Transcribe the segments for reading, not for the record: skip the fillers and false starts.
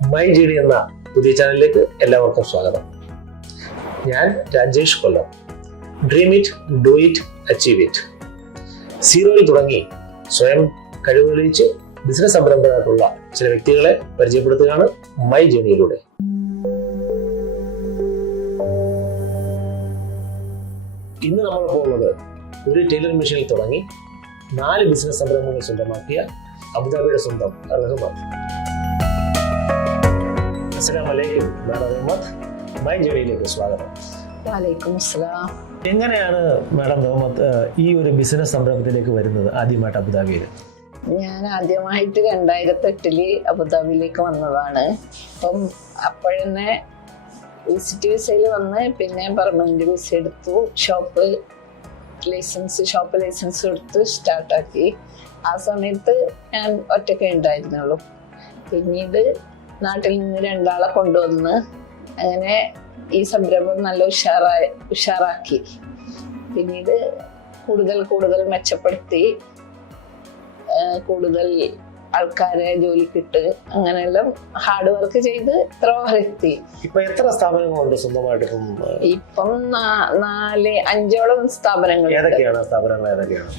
My GD എന്ന പുതിയ ചാനലിലേക്ക് എല്ലാവർക്കും സ്വാഗതം. ഞാൻ Rajesh Kollam. Dream it, do it, achieve it. സീറോയിൽ തുടങ്ങി സ്വയം കഴിവ് തെളിയിച്ച് ബിസിനസ് സംരംഭകരായിട്ടുള്ള ചില വ്യക്തികളെ പരിചയപ്പെടുത്തുകയാണ് മൈ ജേണിയിലൂടെ. ഇന്ന് നമ്മളിപ്പോൾ ഉള്ളത് ഒരു ടൈലറിംഗ് മെഷീനിൽ തുടങ്ങി 4 ബിസിനസ് സംരംഭങ്ങൾ സ്വന്തമാക്കിയ അബുദാബിയുടെ സ്വന്തം റഹ്മത്ത്. അസ്സലാമു അലൈക്കും മാഡം റഹ്മത്ത്, മൈ ജേണിയിലേക്ക് സ്വാഗതം. വലൈക്കും അസ്സലാം. എങ്ങനെയാണ് മാഡം റഹ്മത്ത് ഈ ഒരു ബിസിനസ് സംരംഭത്തിലേക്ക് വരുന്നത് ആദ്യമായിട്ട് അബുദാബിയിൽ? ഞാൻ ആദ്യമായിട്ട് 2008 അബുദാബിയിലേക്ക് വന്നതാണ്. അപ്പം അപ്പോഴന്നെ വിസിറ്റ് വിസയിൽ വന്ന് പിന്നെ പെർമനന്റ് വിസ എടുത്തു. ഷോപ്പ് ലൈസൻസ് എടുത്ത് സ്റ്റാർട്ടാക്കി. ആ സമയത്ത് ഞാൻ ഒറ്റയ്ക്ക് ഉണ്ടായിരുന്നുള്ളൂ. പിന്നീട് നാട്ടിൽ നിന്ന് 2 ആളെ കൊണ്ടുവന്ന് അങ്ങനെ ഈ സംരംഭം നല്ല ഉഷാറാക്കി. പിന്നീട് കൂടുതൽ മെച്ചപ്പെടുത്തി, കൂടുതൽ ആൾക്കാരെ ജോലിക്കിട്ട് അങ്ങനെയെല്ലാം ഹാർഡ് വർക്ക് ചെയ്ത് ഇത്ര എത്തി. ഇപ്പൊ എത്ര സ്ഥാപനങ്ങളുണ്ട് സ്വന്തമായിട്ട്? ഇപ്പം 5ഓളം സ്ഥാപനങ്ങൾ. ഏതൊക്കെയാണ് സ്ഥാപനങ്ങൾ? ഏതൊക്കെയാണ്?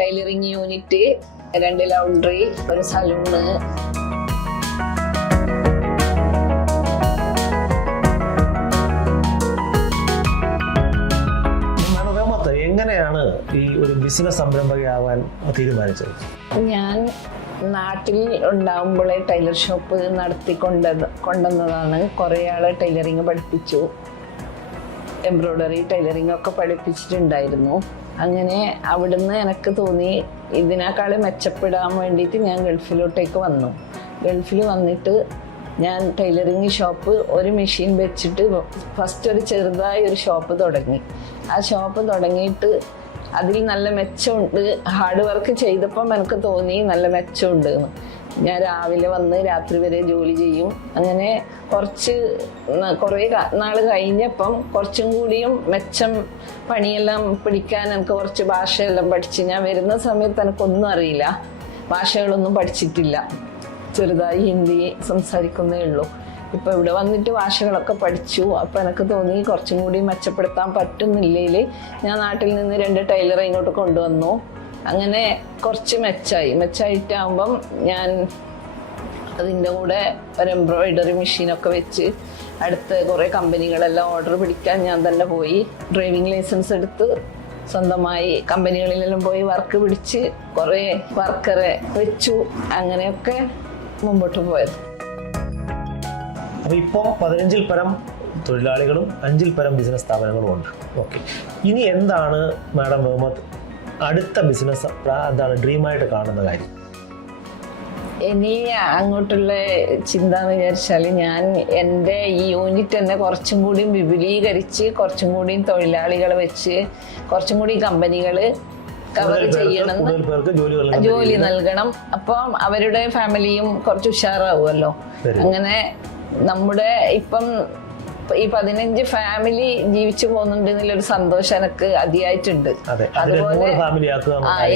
ടൈലറിംഗ് യൂണിറ്റ്, 2 ലൗണ്ടറി, ഒരു സലൂണ്. എങ്ങനെയാണ് ഈ ഒരു ബിസിനസ് സംരംഭകയാവാൻ തീരുമാനിച്ചത്? ഞാൻ നാട്ടിൽ ഉണ്ടാവുമ്പോഴേ ടൈലർ ഷോപ്പ് കൊണ്ടുവന്നതാണ്. കുറേ ആളെ ടൈലറിങ് പഠിപ്പിച്ചു, എംബ്രോയ്ഡറി ടൈലറിംഗ് ഒക്കെ പഠിപ്പിച്ചിട്ടുണ്ടായിരുന്നു. അങ്ങനെ അവിടുന്ന് എനിക്ക് തോന്നി ഇതിനേക്കാളും മെച്ചപ്പെടാൻ വേണ്ടിയിട്ട് ഞാൻ ഗൾഫിലോട്ടേക്ക് വന്നു. ഗൾഫിൽ വന്നിട്ട് ഞാൻ ടൈലറിങ് ഷോപ്പ് ഒരു മെഷീൻ വെച്ചിട്ട് ഫസ്റ്റ് ഒരു ചെറുതായി ഒരു ഷോപ്പ് തുടങ്ങി. ആ ഷോപ്പ് തുടങ്ങിയിട്ട് അതിൽ നല്ല മെച്ചമുണ്ട്. ഹാർഡ് വർക്ക് ചെയ്തപ്പം എനിക്ക് തോന്നി നല്ല മെച്ചമുണ്ട് എന്ന്. ഞാൻ രാവിലെ വന്ന് രാത്രി വരെ ജോലി ചെയ്യും. അങ്ങനെ കുറേ നാൾ കഴിഞ്ഞപ്പം കുറച്ചും കൂടിയും മെച്ചം പണിയെല്ലാം പിടിക്കാൻ എനിക്ക് കുറച്ച് ഭാഷയെല്ലാം പഠിച്ച്. ഞാൻ വരുന്ന സമയത്ത് എനിക്കൊന്നും അറിയില്ല, ഭാഷകളൊന്നും പഠിച്ചിട്ടില്ല. ചെറുതായി ഹിന്ദി സംസാരിക്കുന്നേ ഉള്ളൂ. ഇപ്പം ഇവിടെ വന്നിട്ട് ഭാഷകളൊക്കെ പഠിച്ചു. അപ്പം എനിക്ക് തോന്നി കുറച്ചും കൂടി മെച്ചപ്പെടുത്താൻ പറ്റുന്നില്ലെങ്കിൽ ഞാൻ നാട്ടിൽ നിന്ന് 2 ടൈലറെ ഇങ്ങോട്ട് കൊണ്ടുവന്നു. അങ്ങനെ കുറച്ച് മെച്ചമായിട്ടാകുമ്പം ഞാൻ അതിൻ്റെ കൂടെ ഒരു എംബ്രോയ്ഡറി മെഷീനൊക്കെ വെച്ച് അടുത്ത കുറേ കമ്പനികളെല്ലാം ഓർഡർ പിടിക്കാൻ ഞാൻ തന്നെ പോയി. ഡ്രൈവിംഗ് ലൈസൻസ് എടുത്ത് സ്വന്തമായി കമ്പനികളിലെല്ലാം പോയി വർക്ക് പിടിച്ച് കുറേ വർക്കറെ വെച്ചു. അങ്ങനെയൊക്കെ മുമ്പോട്ട് പോയത്. അപ്പൊ ഇപ്പോൾ 15-ൽ പരം തൊഴിലാളികളും 5-ൽ പരം ബിസിനസ് സ്ഥാപനങ്ങളും ഉണ്ട്. ഓക്കെ, ഇനി എന്താണ് മാഡം റഹ്മത്ത് അടുത്ത ബിസിനസ് എന്താണ് ഡ്രീമായിട്ട് കാണുന്ന കാര്യം? ഇനി അങ്ങോട്ടുള്ള ചിന്ത എന്ന് വിചാരിച്ചാൽ ഞാൻ എൻ്റെ ഈ യൂണിറ്റ് തന്നെ കുറച്ചും കൂടി വിപുലീകരിച്ച് കുറച്ചും കൂടി തൊഴിലാളികളെ വെച്ച് കുറച്ചും കൂടി കമ്പനികൾ കവർ ചെയ്യണം, ജോലി നൽകണം. അപ്പം അവരുടെ ഫാമിലിയും കുറച്ച് ഉഷാറാവുമല്ലോ. അങ്ങനെ നമ്മുടെ ഇപ്പം ഈ 15 ഫാമിലി ജീവിച്ചു പോകുന്നുണ്ട് എന്നുള്ളൊരു സന്തോഷം എനിക്ക് അതിയായിട്ടുണ്ട്. അതുപോലെ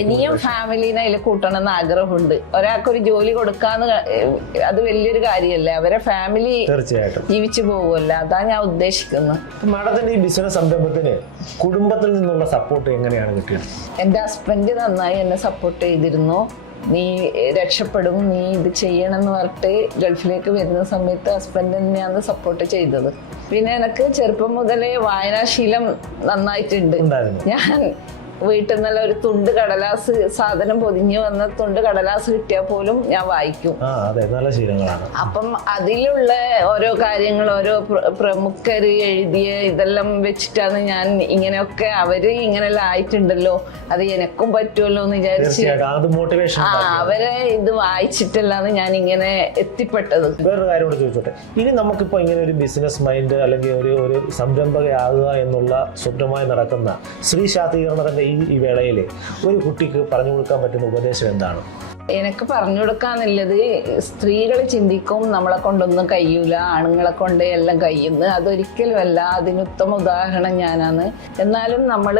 ഇനിയും ഫാമിലിനെ അതിൽ കൂട്ടണം എന്ന് ആഗ്രഹമുണ്ട്. ഒരാൾക്കൊരു ജോലി കൊടുക്കാന്ന് അത് വലിയൊരു കാര്യമല്ലേ, അവരെ ഫാമിലി ജീവിച്ചു പോകുമല്ലോ, അതാണ് ഞാൻ ഉദ്ദേശിക്കുന്നത്. മാഡത്തിന്റെ ഈ ബിസിനസ് സംരംഭത്തിന് കുടുംബത്തിൽ നിന്നുള്ള സപ്പോർട്ട് എങ്ങനെയാണ് കിട്ടിയത്? എൻ്റെ ഹസ്ബൻഡ് നന്നായി എന്നെ സപ്പോർട്ട് ചെയ്തിരുന്നു. നീ രക്ഷപ്പെടും, നീ ഇത് ചെയ്യണം എന്ന് പറഞ്ഞിട്ട് ഗൾഫിലേക്ക് വരുന്ന സമയത്ത് ഹസ്ബൻഡ് തന്നെയാണ് സപ്പോർട്ട് ചെയ്തത്. പിന്നെ എനിക്ക് ചെറുപ്പം മുതലേ വായനാശീലം നന്നായിട്ടുണ്ട്. ഞാൻ വീട്ടിൽ നിന്നുള്ള ഒരു തുണ്ട് കടലാസ്, സാധനം പൊതിഞ്ഞു വന്ന തുണ്ട് കടലാസ് കിട്ടിയാൽ പോലും ഞാൻ വായിക്കും. അപ്പം അതിലുള്ള ഓരോ കാര്യങ്ങൾ ഓരോ പ്രമുഖര് എഴുതിയ ഇതെല്ലാം വെച്ചിട്ടാണ് ഞാൻ ഇങ്ങനെയൊക്കെ അവര് ഇങ്ങനെല്ലാം ആയിട്ടുണ്ടല്ലോ, അത് എനക്കും പറ്റുമല്ലോ എന്ന് വിചാരിച്ച് അവരെ ഇത് വായിച്ചിട്ടല്ലാന്ന് ഞാൻ ഇങ്ങനെ എത്തിപ്പെട്ടത്. വേറൊരു കാര്യം കൂടെ ചോദിച്ചോട്ടെ, ഇനി നമുക്കിപ്പോ ഇങ്ങനെ ഒരു ബിസിനസ് മൈൻഡ് അല്ലെങ്കിൽ ഒരു സംരംഭകയാകുക എന്നുള്ള സ്വപ്നമായി നടക്കുന്ന സ്ത്രീ ശാക്തീകരണത്തിന്റെ ഈ വേളയില് ഒരു കുട്ടിക്ക് പറഞ്ഞു കൊടുക്കാൻ പറ്റുന്ന ഉപദേശം എന്താണ്? എനിക്ക് പറഞ്ഞു കൊടുക്കാന്നുള്ളത്, സ്ത്രീകൾ ചിന്തിക്കും നമ്മളെ കൊണ്ടൊന്നും കഴിയൂല, ആണുങ്ങളെ കൊണ്ട് എല്ലാം കഴിയുന്നു. അതൊരിക്കലുമല്ല. അതിനുത്തമ ഉദാഹരണം ഞാനാണ്. എന്നാലും നമ്മൾ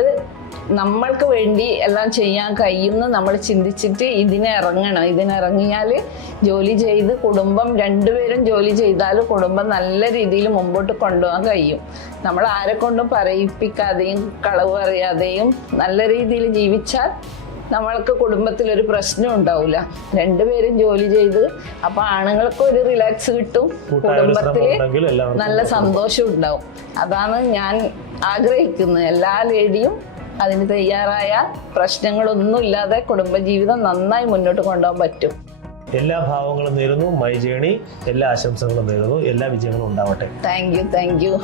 നമ്മൾക്ക് വേണ്ടി എല്ലാം ചെയ്യാൻ കഴിയുമെന്ന് നമ്മൾ ചിന്തിച്ചിട്ട് ഇതിനിറങ്ങിയാൽ ജോലി ചെയ്ത് കുടുംബം രണ്ടുപേരും ജോലി ചെയ്താൽ കുടുംബം നല്ല രീതിയിൽ മുമ്പോട്ട് കൊണ്ടുപോകാൻ കഴിയും. നമ്മൾ ആരെ കൊണ്ടും പറയിപ്പിക്കാതെയും കളവ് അറിയാതെയും നല്ല രീതിയിൽ ജീവിച്ചാൽ നമ്മൾക്ക് കുടുംബത്തിലൊരു പ്രശ്നം ഉണ്ടാവില്ല. രണ്ടുപേരും ജോലി ചെയ്ത് അപ്പൊ ആണുങ്ങൾക്ക് ഒരു റിലാക്സ് കിട്ടും, കുടുംബത്തില് നല്ല സന്തോഷം ഉണ്ടാവും. അതാണ് ഞാൻ ആഗ്രഹിക്കുന്നത്. എല്ലാ ലേഡിയും അതിന് തയ്യാറായ പ്രശ്നങ്ങളൊന്നുമില്ലാതെ കുടുംബജീവിതം നന്നായി മുന്നോട്ട് കൊണ്ടുപോകാൻ പറ്റും. എല്ലാ ഭാവങ്ങളും നേരുന്നു. മൈ ജേണി എല്ലാ ആശംസകളും നേരുന്നു. എല്ലാ വിജയങ്ങളും ഉണ്ടാവട്ടെ. Thank you.